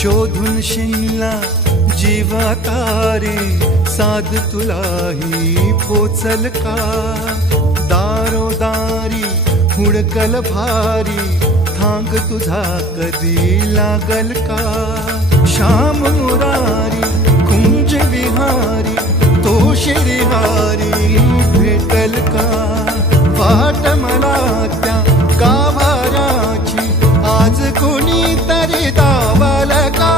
शोधून शिनला जीवा तारे साध तुलाही पोचल का दारोदारी हुडकल भारी थांग तुझा कधी लागल का श्याम मुरारी कुंज विहारी तो शिरिहारी भेटल का वाट मला त्या गाभाराची आज कोणी तरी दावल का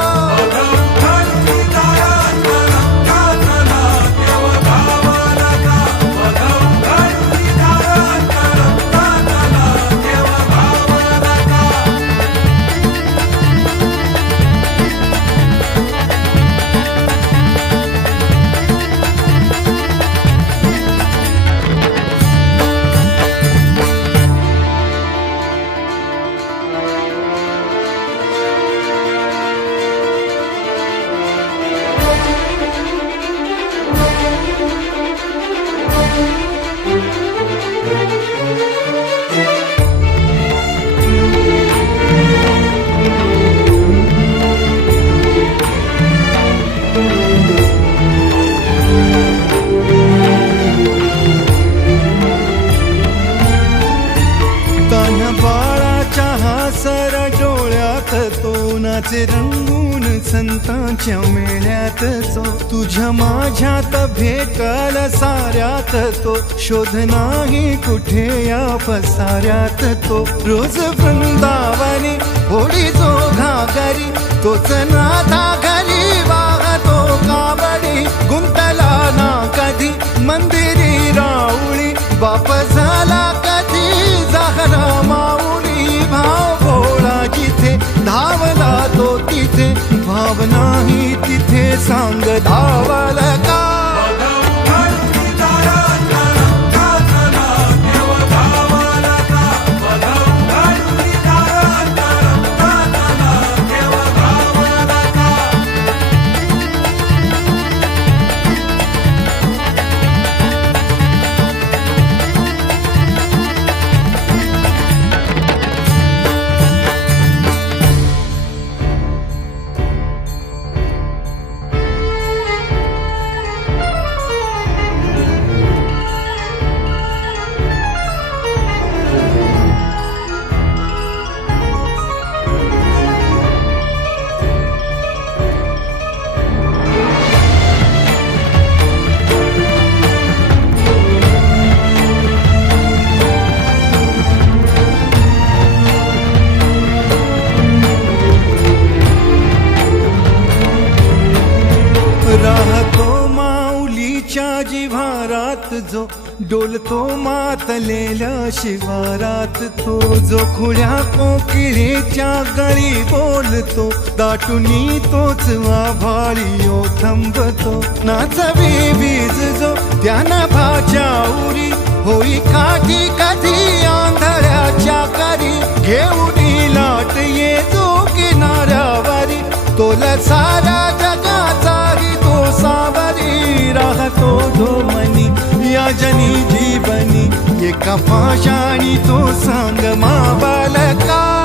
सर डोळ्यात तो नाचे रंगून संतांच्या मेळ्यात तो तुझ्या माझ्यात भेटल साऱ्यात तो शोध नाही कुठे या पसाऱ्यात तो रोज वृंदावनी होडी जो घागरी तोच नाथा घरी वाहतो कावडी गुंतला ना कधी मंदिरी राऊळी बाप झाला कधी जाहरा माऊली भाव भोळा जिथे धावला तो तिथे भाव नाही तिथे सांग धावल का राहतो माऊलीच्या जिव्हारात जो डोलतो मातलेल्या शिवारात तो जो खुळ्या कोकिळेच्या गळी बोलतो दाटुनी तोच आभाळी थांबतो नाचवी बीज जो त्याना भाच्याउरी होई काठी कधी आंधळ्याच्या करी घेऊन लाट ये जो किनाऱ्यावरी तोला सारा जगाचाही तो सावरी राहतो जो मनी या जनी जीवनी एका पाशाणी तो सांग मा बालका